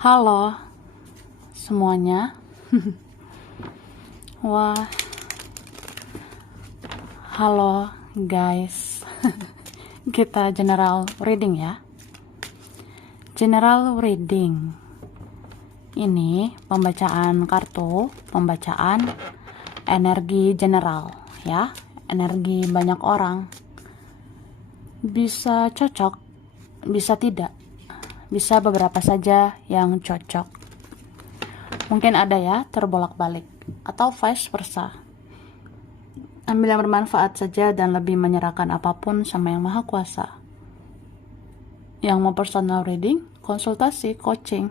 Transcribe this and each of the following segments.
Halo semuanya. Wah, halo guys. Kita general reading ya. General reading. Ini pembacaan kartu, pembacaan energi general ya. Energi banyak orang. Bisa cocok, bisa tidak. Bisa beberapa saja yang cocok. Mungkin ada ya terbolak-balik atau vice versa. Ambil yang bermanfaat saja dan lebih menyerahkan apapun sama Yang Maha Kuasa. Yang mau personal reading, konsultasi, coaching,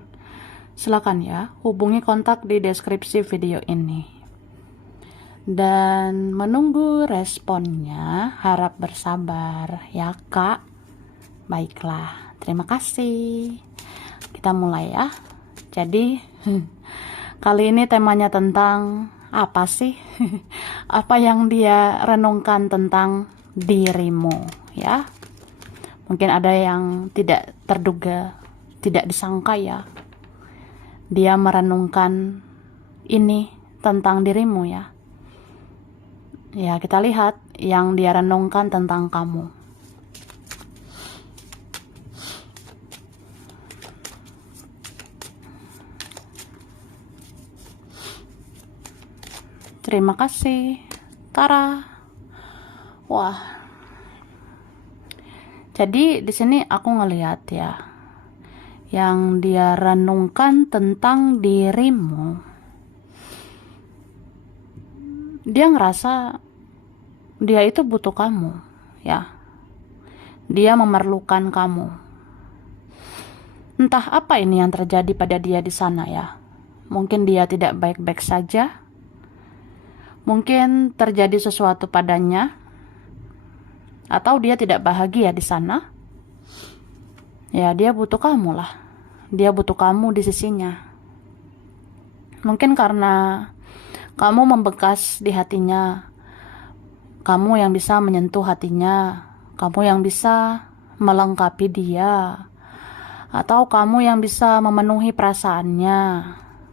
silakan ya, hubungi kontak di deskripsi video ini. Dan menunggu responnya, harap bersabar ya Kak. Baiklah, terima kasih. Kita mulai ya. Jadi kali ini temanya tentang apa sih? Apa yang dia renungkan tentang dirimu ya? Mungkin ada yang tidak terduga, tidak disangka ya. Dia merenungkan ini tentang dirimu ya. Ya, kita lihat yang dia renungkan tentang kamu. Terima kasih, Tara. Wah. Jadi di sini aku ngelihat ya, yang dia renungkan tentang dirimu. Dia ngerasa dia itu butuh kamu, ya. Dia memerlukan kamu. Entah apa ini yang terjadi pada dia di sana ya. Mungkin dia tidak baik-baik saja. Mungkin terjadi sesuatu padanya, atau dia tidak bahagia di sana. Ya, dia butuh kamu lah. Dia butuh kamu di sisinya. Mungkin karena kamu membekas di hatinya. Kamu yang bisa menyentuh hatinya. Kamu yang bisa melengkapi dia. Atau kamu yang bisa memenuhi perasaannya.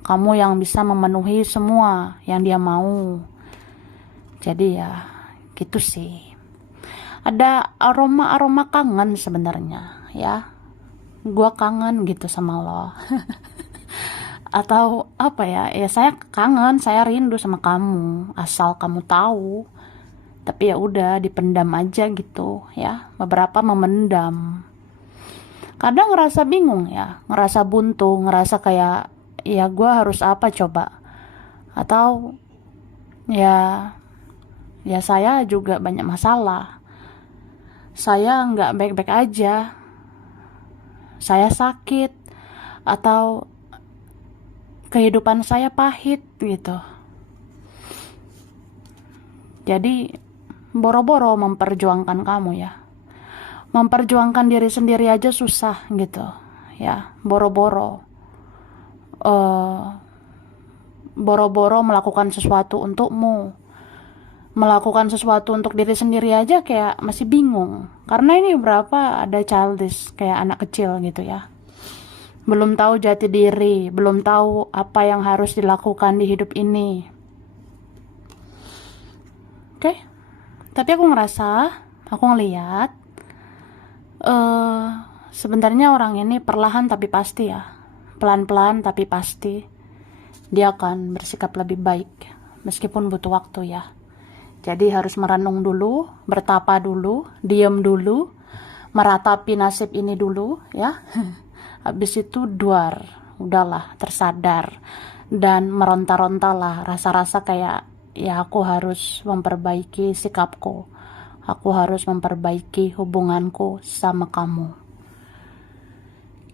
Kamu yang bisa memenuhi semua yang dia mau. Jadi ya, gitu sih. Ada aroma-aroma kangen sebenarnya, ya. Gua kangen gitu sama lo. Atau apa ya? Ya saya kangen, saya rindu sama kamu. Asal kamu tahu. Tapi ya udah dipendam aja gitu, ya. Beberapa memendam. Kadang ngerasa bingung ya, ngerasa buntu, ngerasa kayak ya gua harus apa coba? Atau ya saya juga banyak masalah. Saya nggak baik-baik aja. Saya sakit. Atau kehidupan saya pahit gitu. Jadi boro-boro memperjuangkan kamu ya. Memperjuangkan diri sendiri aja susah gitu. Ya, boro-boro. Boro-boro melakukan sesuatu untukmu. Melakukan sesuatu untuk diri sendiri aja kayak masih bingung. Karena ini berapa ada childish, kayak anak kecil gitu ya. Belum tahu jati diri, belum tahu apa yang harus dilakukan di hidup ini. Oke? Tapi aku ngerasa, aku ngeliat, sebenarnya orang ini perlahan tapi pasti ya. Pelan-pelan tapi pasti. Dia akan bersikap lebih baik, meskipun butuh waktu ya. Jadi harus merenung dulu, bertapa dulu, diam dulu, meratapi nasib ini dulu ya. Habis itu duar, udahlah tersadar dan meronta-ronta lah, rasa-rasa kayak ya aku harus memperbaiki sikapku. Aku harus memperbaiki hubunganku sama kamu.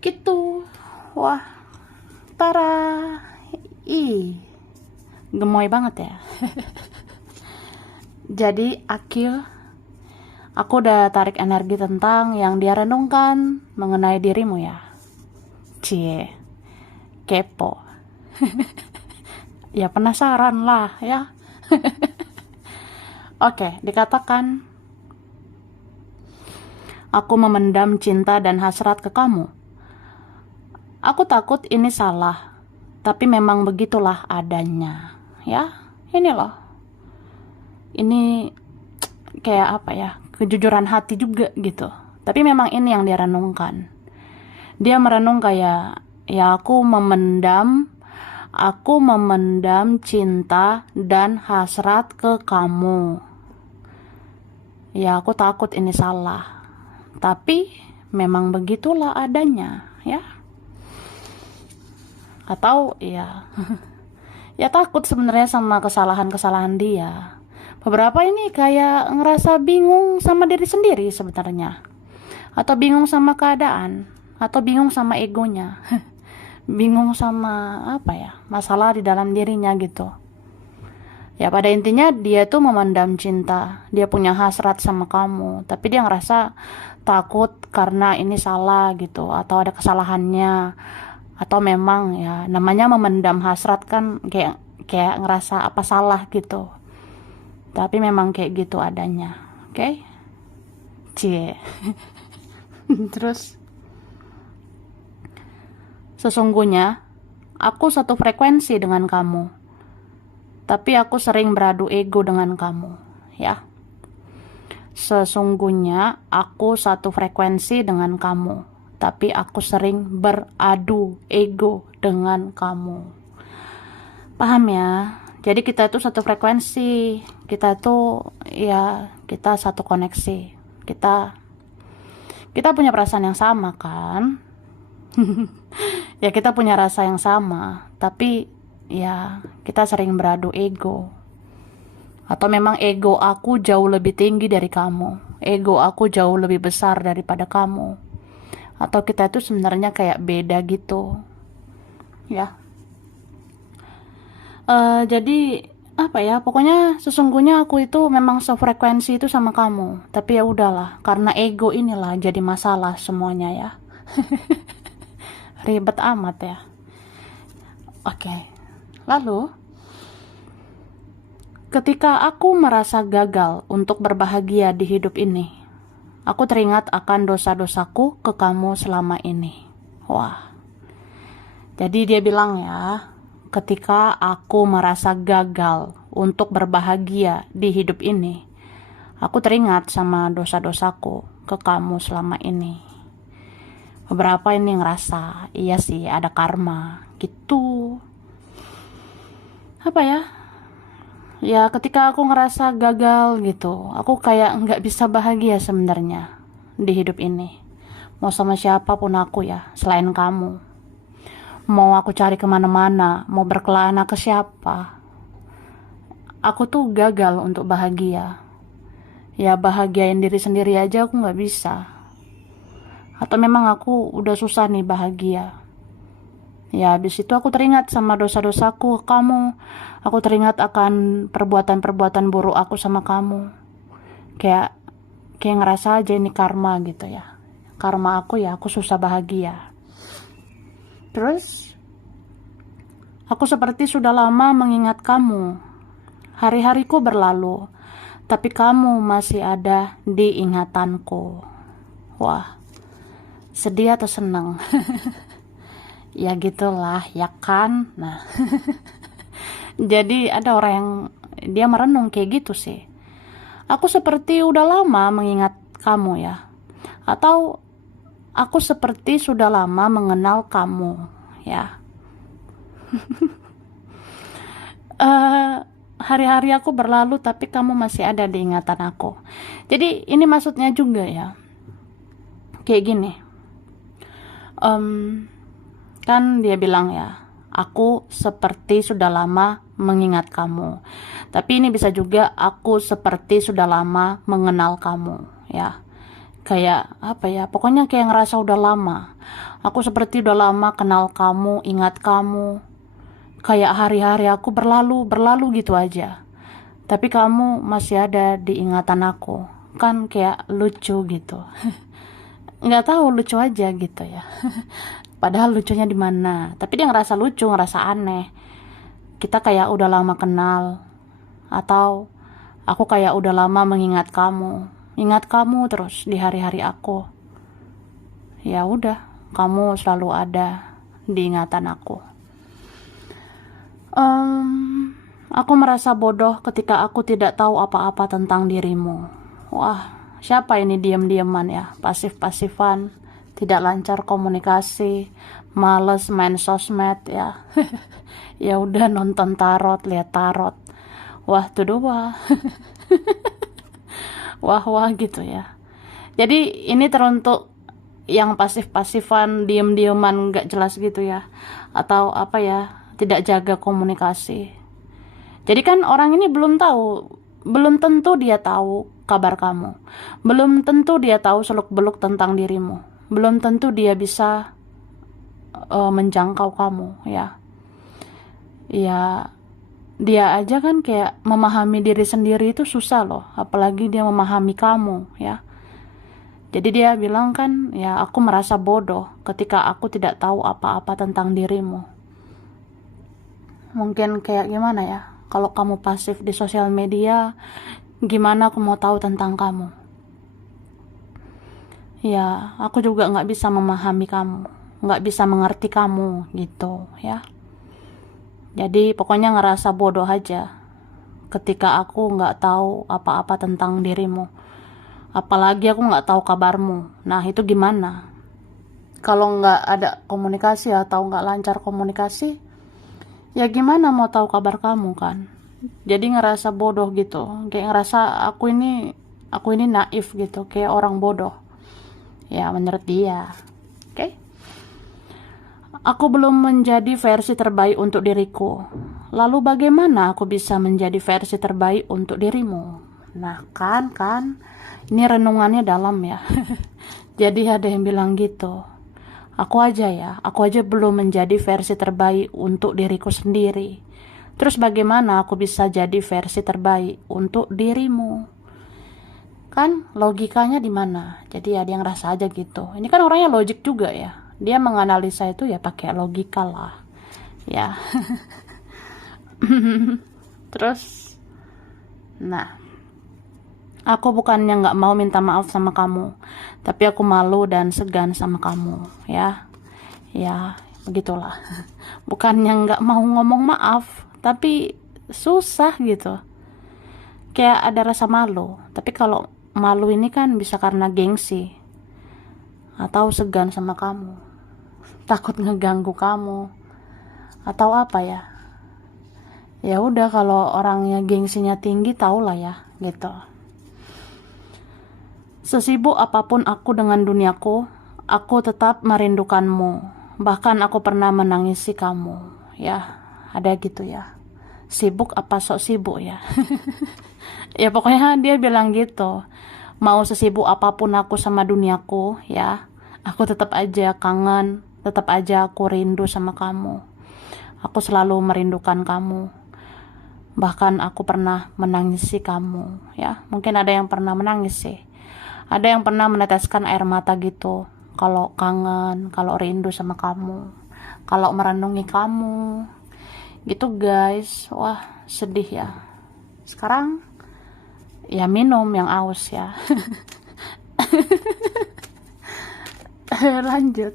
Gitu. Wah. Tara. Ih. Gemoy banget ya. Jadi Akil, aku udah tarik energi tentang yang dia renungkan mengenai dirimu ya. Cie, kepo. Ya penasaran lah ya. Oke, dikatakan aku memendam cinta dan hasrat ke kamu. Aku takut ini salah, tapi memang begitulah adanya. Ya, ini loh. Ini kayak apa ya? Kejujuran hati juga gitu. Tapi memang ini yang dia renungkan. Dia merenung kayak, ya aku memendam cinta dan hasrat ke kamu. Ya, aku takut ini salah. Tapi memang begitulah adanya, ya. Atau ya ya takut sebenarnya sama kesalahan-kesalahan dia. Beberapa ini kayak ngerasa bingung sama diri sendiri sebenarnya. Atau bingung sama keadaan, atau bingung sama egonya. Bingung sama apa ya? Masalah di dalam dirinya gitu. Ya pada intinya dia tuh memendam cinta, dia punya hasrat sama kamu, tapi dia ngerasa takut karena ini salah gitu, atau ada kesalahannya, atau memang ya namanya memendam hasrat kan kayak kayak ngerasa apa salah gitu, tapi memang kayak gitu adanya, oke? Cie. Terus sesungguhnya aku satu frekuensi dengan kamu, tapi aku sering beradu ego dengan kamu, ya. Sesungguhnya aku satu frekuensi dengan kamu, tapi aku sering beradu ego dengan kamu. Paham ya? Jadi kita itu satu frekuensi, kita itu ya kita satu koneksi, kita punya perasaan yang sama kan? Ya kita punya rasa yang sama, tapi ya kita sering beradu ego. Atau memang ego aku jauh lebih tinggi dari kamu, ego aku jauh lebih besar daripada kamu, atau kita itu sebenarnya kayak beda gitu, ya. Jadi apa ya, pokoknya sesungguhnya aku itu memang sefrekuensi itu sama kamu, tapi ya udahlah, karena ego inilah jadi masalah semuanya ya. Ribet amat ya. Oke. Lalu ketika aku merasa gagal untuk berbahagia di hidup ini, aku teringat akan dosa-dosaku ke kamu selama ini. Wah. Jadi dia bilang ya, ketika aku merasa gagal untuk berbahagia di hidup ini, aku teringat sama dosa-dosaku ke kamu selama ini. Beberapa ini ngerasa, iya sih ada karma gitu. Apa ya? Ya ketika aku ngerasa gagal gitu, aku kayak nggak bisa bahagia sebenarnya di hidup ini. Mau sama siapapun aku ya, selain kamu. Mau aku cari kemana-mana, mau berkelana ke siapa, aku tuh gagal untuk bahagia. Ya bahagiain diri sendiri aja aku nggak bisa. Atau memang aku udah susah nih bahagia. Ya habis itu aku teringat sama dosa-dosaku ke kamu. Aku teringat akan perbuatan-perbuatan buruk aku sama kamu. Kayak ngerasa aja ini karma gitu ya. Karma aku ya, aku susah bahagia. Terus aku seperti sudah lama mengingat kamu. Hari-hariku berlalu, tapi kamu masih ada di ingatanku. Wah, sedih atau senang? Ya gitulah, ya kan? Nah, jadi ada orang yang dia merenung kayak gitu sih. Aku seperti udah lama mengingat kamu ya. Atau aku seperti sudah lama mengenal kamu ya. Hari-hari aku berlalu tapi kamu masih ada di ingatan aku. Jadi ini maksudnya juga ya. Kayak gini. Kan dia bilang ya, aku seperti sudah lama mengingat kamu. Tapi ini bisa juga aku seperti sudah lama mengenal kamu ya. Kayak apa ya, pokoknya kayak ngerasa udah lama. Aku seperti udah lama kenal kamu, ingat kamu. Kayak hari-hari aku berlalu gitu aja. Tapi kamu masih ada di ingatan aku. Kan kayak lucu gitu. Nggak tahu, lucu aja gitu ya. Padahal lucunya di mana? Tapi dia ngerasa lucu, ngerasa aneh. Kita kayak udah lama kenal, atau aku kayak udah lama mengingat kamu, ingat kamu terus di hari-hari aku. Ya udah, kamu selalu ada di ingatan aku. Aku merasa bodoh ketika aku tidak tahu apa-apa tentang dirimu. Wah, siapa ini diam-diaman ya, pasif-pasifan, tidak lancar komunikasi, males main sosmed ya. Ya udah nonton tarot, lihat tarot. Wah, tuh dua. Wah gitu ya. Jadi ini teruntuk yang pasif-pasifan, diem-dieman gak jelas gitu ya, atau apa ya, tidak jaga komunikasi. Jadi kan orang ini belum tentu dia tahu kabar kamu, belum tentu dia tahu seluk-beluk tentang dirimu, belum tentu dia bisa menjangkau kamu ya. Ya dia aja kan kayak memahami diri sendiri itu susah loh, apalagi dia memahami kamu ya. Jadi dia bilang kan, ya aku merasa bodoh ketika aku tidak tahu apa-apa tentang dirimu. Mungkin kayak gimana ya, kalau kamu pasif di sosial media, gimana aku mau tahu tentang kamu? Ya, aku juga nggak bisa memahami kamu, nggak bisa mengerti kamu gitu ya. Jadi pokoknya ngerasa bodoh aja ketika aku nggak tahu apa-apa tentang dirimu. Apalagi aku nggak tahu kabarmu. Nah itu gimana? Kalau nggak ada komunikasi atau nggak lancar komunikasi, ya gimana mau tahu kabar kamu kan? Jadi ngerasa bodoh gitu, kayak ngerasa aku ini naif gitu, kayak orang bodoh. Ya menurut dia, oke? Aku belum menjadi versi terbaik untuk diriku. Lalu bagaimana aku bisa menjadi versi terbaik untuk dirimu? Nah kan, ini renungannya dalam ya. Jadi ada yang bilang gitu. Aku aja belum menjadi versi terbaik untuk diriku sendiri. Terus bagaimana aku bisa jadi versi terbaik untuk dirimu? Kan logikanya di mana? Jadi ada yang rasa aja gitu. Ini kan orangnya logik juga ya. Dia menganalisa itu ya pakai logika lah. Ya. Terus nah, aku bukannya nggak mau minta maaf sama kamu, tapi aku malu dan segan sama kamu, ya. Ya, begitulah. Bukannya nggak mau ngomong maaf, tapi susah gitu. Kayak ada rasa malu. Tapi kalau malu ini kan bisa karena gengsi, atau segan sama kamu, takut ngeganggu kamu, atau apa ya. Ya udah, kalau orangnya gengsinya tinggi, tau lah ya, gitu. Sesibuk apapun aku dengan duniaku, aku tetap merindukanmu. Bahkan aku pernah menangisi kamu. Ya, ada gitu ya. Sibuk apa sok sibuk ya. Ya pokoknya dia bilang gitu. Mau sesibuk apapun aku sama duniaku, ya, aku tetap aja kangen, tetap aja aku rindu sama kamu. Aku selalu merindukan kamu. Bahkan aku pernah menangisi kamu, ya. Mungkin ada yang pernah menangis sih. Ada yang pernah meneteskan air mata gitu, kalau kangen, kalau rindu sama kamu, kalau merenungi kamu, gitu guys. Wah sedih ya. Sekarang ya minum yang aus ya. Lanjut.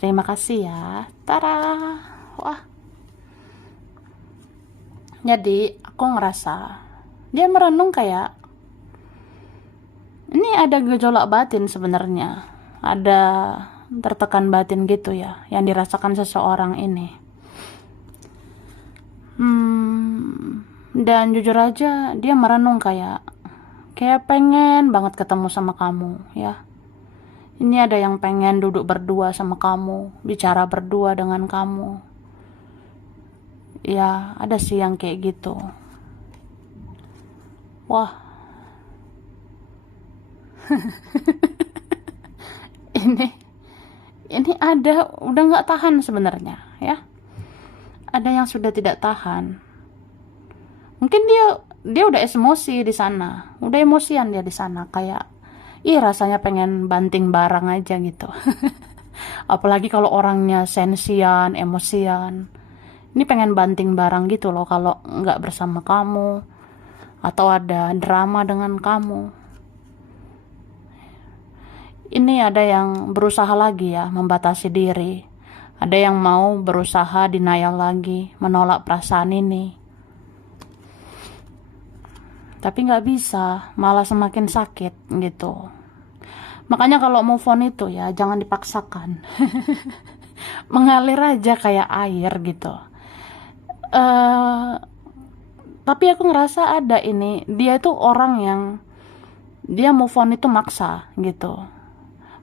Terima kasih ya. Tada. Wah. Jadi aku ngerasa dia merenung kayak ini ada gejolak batin sebenarnya, ada tertekan batin gitu ya yang dirasakan seseorang ini. Dan jujur aja dia merenung kayak pengen banget ketemu sama kamu ya. Ini ada yang pengen duduk berdua sama kamu, bicara berdua dengan kamu. Ya ada sih yang kayak gitu. Wah. ini ada udah nggak tahan sebenarnya ya. Ada yang sudah tidak tahan. Mungkin dia udah emosi di sana, udah emosian dia di sana, kayak rasanya pengen banting barang aja gitu. Apalagi kalau orangnya sensian, emosian. Ini pengen banting barang gitu loh kalau nggak bersama kamu atau ada drama dengan kamu. Ini ada yang berusaha lagi ya, membatasi diri. Ada yang mau berusaha denial lagi, menolak perasaan ini. Tapi nggak bisa, malah semakin sakit gitu. Makanya kalau move on itu ya, jangan dipaksakan. Mengalir aja kayak air gitu. eh tapi aku ngerasa ada ini, dia itu orang yang dia move on itu maksa gitu.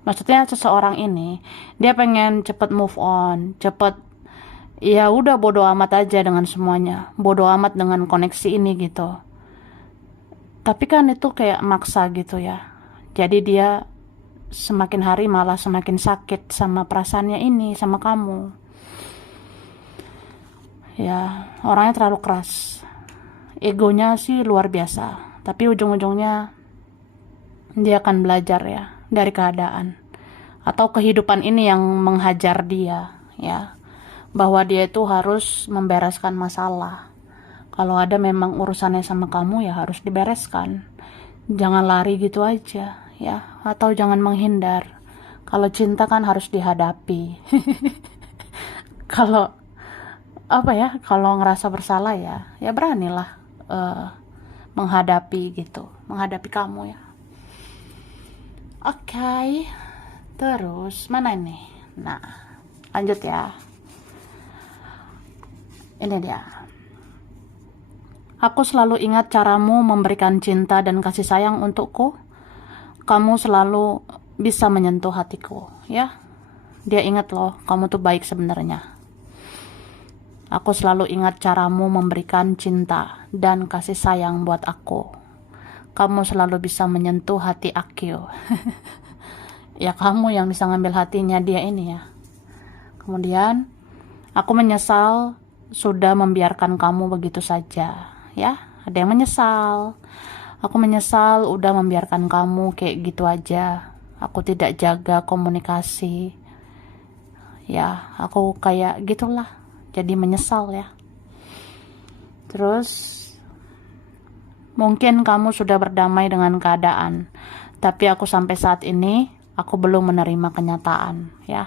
Maksudnya seseorang ini dia pengen cepet move on, cepet, ya udah bodo amat aja dengan semuanya, bodo amat dengan koneksi ini gitu. Tapi kan itu kayak maksa gitu ya. Jadi dia semakin hari malah semakin sakit sama perasaannya ini, sama kamu. Ya, orangnya terlalu keras. Egonya sih luar biasa. Tapi ujung-ujungnya dia akan belajar ya dari keadaan atau kehidupan ini yang menghajar dia ya, bahwa dia itu harus membereskan masalah. Kalau ada memang urusannya sama kamu ya harus dibereskan, jangan lari gitu aja ya, atau jangan menghindar. Kalau cinta kan harus dihadapi. Kalau apa ya, kalau ngerasa bersalah ya beranilah menghadapi gitu, menghadapi kamu ya. Oke, terus mana nih? Nah, lanjut ya. Ini dia. Aku selalu ingat caramu memberikan cinta dan kasih sayang untukku. Kamu selalu bisa menyentuh hatiku, ya. Dia ingat loh, kamu tuh baik sebenarnya. Aku selalu ingat caramu memberikan cinta dan kasih sayang buat aku. Kamu selalu bisa menyentuh hati aku. Ya kamu yang bisa ngambil hatinya dia ini ya. Kemudian, aku menyesal sudah membiarkan kamu begitu saja. Ya, ada yang menyesal. Aku menyesal udah membiarkan kamu kayak gitu aja. Aku tidak jaga komunikasi. Ya, aku kayak gitulah. Jadi menyesal ya. Terus, mungkin kamu sudah berdamai dengan keadaan, tapi aku sampai saat ini, aku belum menerima kenyataan, ya.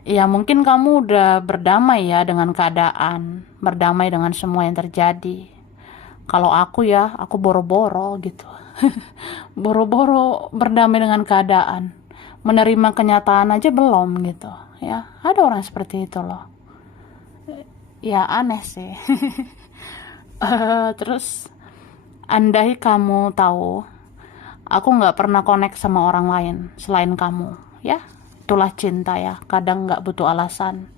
Ya mungkin kamu udah berdamai ya dengan keadaan, berdamai dengan semua yang terjadi. Kalau aku ya, aku boro-boro gitu. Boro-boro berdamai dengan keadaan. Menerima kenyataan aja belum gitu, ya. Ada orang seperti itu loh. Ya aneh sih. Terus andai kamu tahu, aku nggak pernah connect sama orang lain selain kamu, ya. Itulah cinta ya, kadang nggak butuh alasan.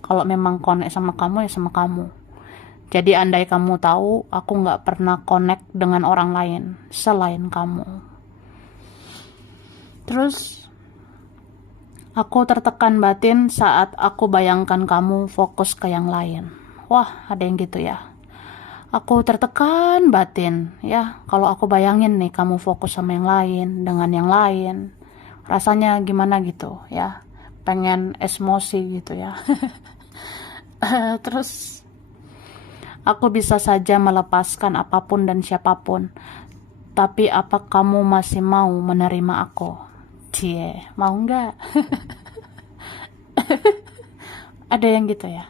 Kalau memang connect sama kamu ya sama kamu. Jadi andai kamu tahu, aku nggak pernah connect dengan orang lain selain kamu. Terus aku tertekan batin saat aku bayangkan kamu fokus ke yang lain. Wah, ada yang gitu ya. Aku tertekan batin ya, kalau aku bayangin nih kamu fokus sama yang lain, dengan yang lain. Rasanya gimana gitu ya, pengen emosi gitu ya. Terus aku bisa saja melepaskan apapun dan siapapun, tapi apa kamu masih mau menerima aku? Cie, mau nggak? Ada yang gitu ya.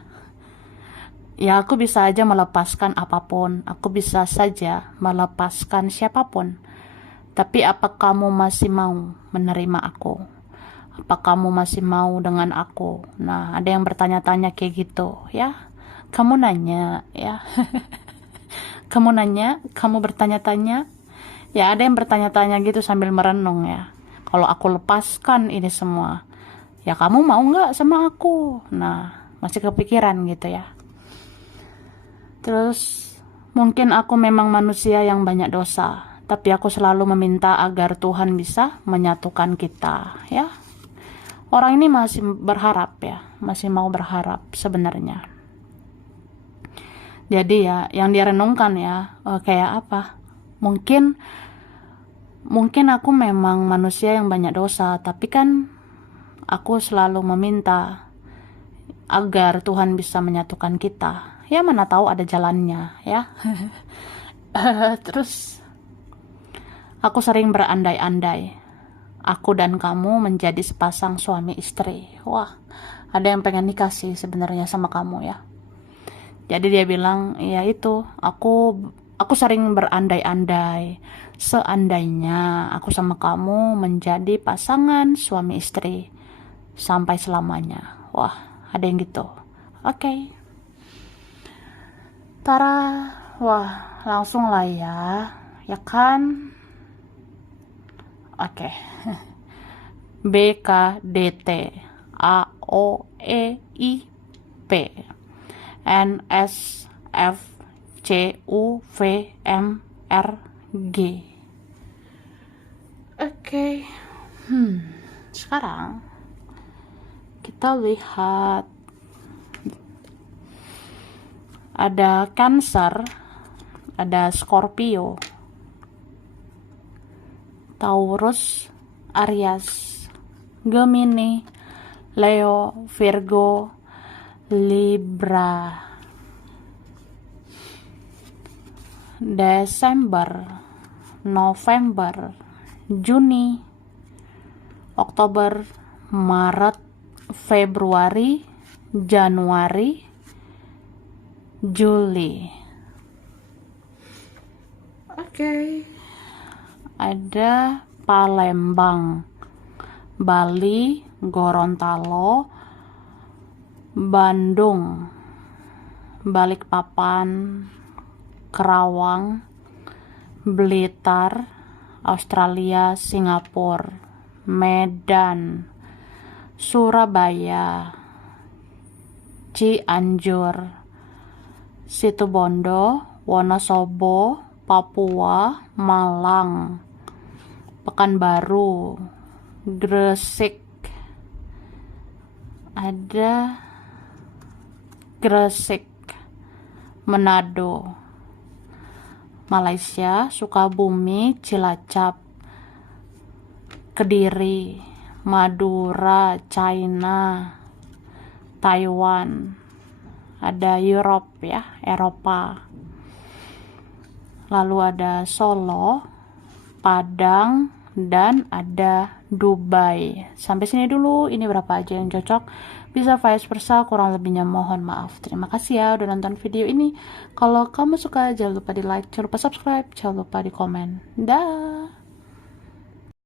Ya aku bisa aja melepaskan apapun, aku bisa saja melepaskan siapapun, tapi apa kamu masih mau menerima aku? Apa kamu masih mau dengan aku? Nah, ada yang bertanya-tanya kayak gitu, ya. Kamu nanya, ya. Kamu nanya, kamu bertanya-tanya. Ya, ada yang bertanya-tanya gitu sambil merenung ya. Kalau aku lepaskan ini semua, ya kamu mau nggak sama aku? Nah, masih kepikiran gitu ya. Terus, mungkin aku memang manusia yang banyak dosa, tapi aku selalu meminta agar Tuhan bisa menyatukan kita, ya. Orang ini masih berharap ya, masih mau berharap sebenarnya. Jadi ya, yang dia renungkan ya, kayak apa? Mungkin aku memang manusia yang banyak dosa, tapi kan aku selalu meminta agar Tuhan bisa menyatukan kita. Ya mana tahu ada jalannya ya. Terus aku sering berandai-andai. aku dan kamu menjadi sepasang suami istri. Wah, ada yang pengen nikah sih sebenarnya sama kamu ya. Jadi dia bilang, ya itu, aku sering berandai-andai, seandainya aku sama kamu menjadi pasangan suami istri sampai selamanya. Wah, ada yang gitu. Oke. Tara, wah, langsung lah ya. Ya kan? Oke. BKDT AOEIP NSFCUVMRG. Oke. Sekarang kita lihat ada Cancer, ada Scorpio, Taurus, Aries, Gemini, Leo, Virgo, Libra. Desember, November, Juni, Oktober, Maret, Februari, Januari, Juli. Oke. Ada Palembang, Bali, Gorontalo, Bandung, Balikpapan, Kerawang, Blitar, Australia, Singapura, Medan, Surabaya, Cianjur, Situbondo, Wonosobo, Papua, Malang, Pekanbaru, Gresik, ada Gresik, Manado, Malaysia, Sukabumi, Cilacap, Kediri, Madura, China, Taiwan, ada Europe ya, Eropa. Lalu ada Solo, Padang, dan ada Dubai. Sampai sini dulu, ini berapa aja yang cocok. Bisa vice versa, kurang lebihnya mohon maaf. Terima kasih ya udah nonton video ini. Kalau kamu suka, jangan lupa di like, jangan lupa subscribe, jangan lupa di komen. Dah.